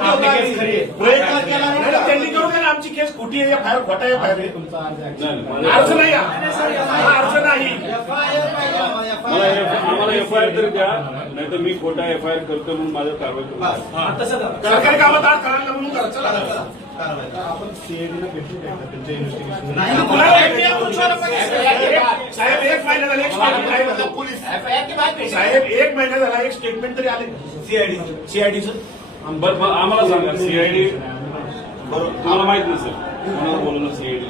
प्रयत्न केला नाही. त्यांनी करू द्या ना, आमची केस खोटी आहे, फायर खोटा आहे, फायर अर्ज नाही, अर्ज नाही. आम्हाला एफआयआर तरी द्या, नाही तर मी खोटा एफआयआर करतो म्हणून माझ्या कारवाई करू. सरकारी कामात आड करायला म्हणून करा. चला आपण सीआयडीला भेटू त्यांच्या इन्व्हेस्टिगेशन साहेब, एक महिना झाला एक स्टेटमेंट पोलीस साहेब, एक महिना झाला एक स्टेटमेंट तरी आले सीआयडीचं. बरं आम्हाला सांगा, सीआयडी तुम्हाला माहित नसेल कोणाला बोलवलं सीआयडी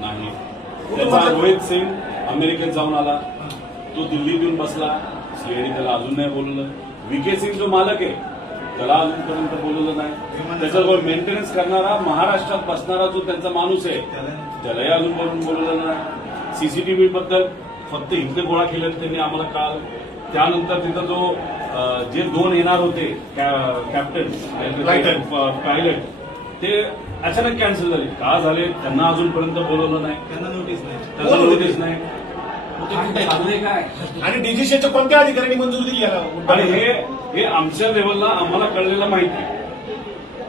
नाही. त्याचा रोहित सिंग अमेरिकेत जाऊन आला, तो दिल्लीत येऊन बसला, सीआयडी त्याला अजून नाही बोलवलं. व्हीके सिंग जो मालक आहे त्याला अजूनपर्यंत बोलवलं नाही. त्याच्याजवळ मेंटेनन्स करणारा महाराष्ट्रात बसणारा जो त्यांचा माणूस आहे त्यालाही अजून बोलवलं नाही. सीसीटीव्ही बद्दल फक्त इथले गोळा केले त्यांनी आम्हाला काल. त्यानंतर तिथं जो जे 2 येणार होते कॅप्टन पायलट ते अचानक कॅन्सल झाले. का झाले त्यांना अजूनपर्यंत बोलवलं नाही, त्यांना नोटीस नाही. काय आणि डीजीसीच्या कोणत्या अधिकाऱ्यांनी मंजुरी दिली याला? आणि हे आमच्या लेवलला आम्हाला कळलेलं माहिती.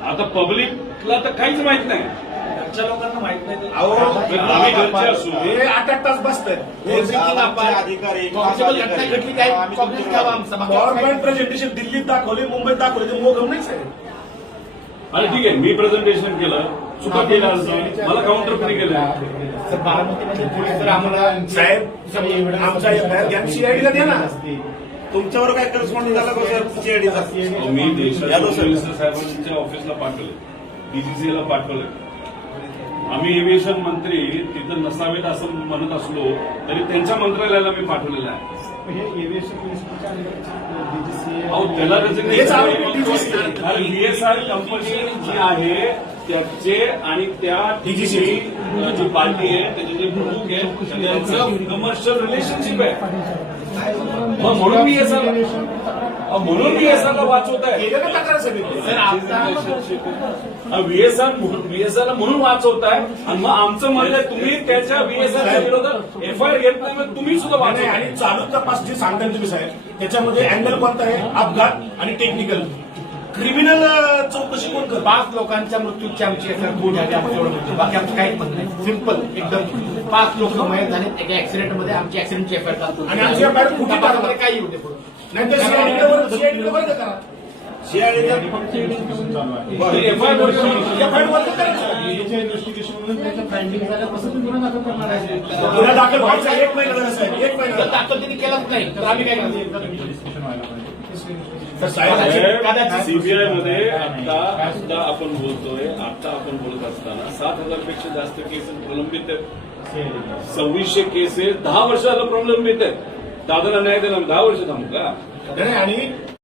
आता पब्लिकला तर काहीच माहित नाही. लोकांना माहित नाही. आम्ही घरचे असू, हे 8 तास बसतात. अधिकारी गव्हर्नमेंट प्रेझेंटेशन दिल्लीत दाखवले, मुंबईत दाखवले, ते मोगम नाही साहेब. आणि ठीक आहे मी प्रेझेंटेशन केलं, चुका केल्या मला काउंटर फ्री केलं. साहेब आमच्या सीआयडीला द्या ना. तुमच्यावर काय करस्पॉन्डिंग झाला का सर सीआयडीचा? मी देशाच्या मिनिस्टर साहेबांच्या ऑफिसला पाठवले, डीजीसीला पाठवले. आम्ही एव्हिएशन मंत्री तिथं नसावेत असं म्हणत असलो तरी त्यांच्या मंत्रालयाला मी पाठवलेलं आहे. अहो त्याला बीएसआर कंपनी जी आहे त्याचे आणि त्या डीजीसी जी पार्टी आहे त्याचे जे प्रमुख आहे त्यांचं कमर्शियल रिलेशनशिप आहे. मग म्हणून बीएसआरला वाचवत आहे. बीएसआरला म्हणून वाचवत आहे. आणि मग आमचं म्हणलं तुम्ही त्याच्या बीएसआरच्या विरोधात एफआयआर घेत नाही, मग तुम्ही सुद्धा वाचवत. आणि चालू तपास जे सांगताय तुम्ही साहेब त्याच्यामध्ये अँगल कोणता आहे? अपघात आणि टेक्निकल. क्रिमिनल चौकशी कोण करत? 5 लोकांच्या मृत्यूची आमची रिपोर्ट आहे, आम्ही एवढं म्हणतो. बाकी आमचं काहीच म्हणत नाही. सिंपल एकदम 5 लोक मयत झाले एका ऍक्सिडेंटमध्ये. आमची ऍक्सिडेंटची एफआयआर टाकतो आणि आमची एफआयआर कुठे टाकणार? काही येऊ दे पुढे. नाहीतर सीआयडीला वर्ग करा. गुन्हा दाखल व्हायचा 1 महिना झाला साहेब, 1 महिना दाखल त्यांनी केलाच नाही तर आम्ही काय करतो? सीबीआय मध्ये आता आपण बोलतोय, आता आपण बोलत असताना 7,000 पेक्षा जास्त केसेस प्रलंबित आहेत. 2600 केसेस 10 वर्षाला प्रलंबित आहेत. दादाला न्याय दिला 10 वर्ष थांबू का? आणि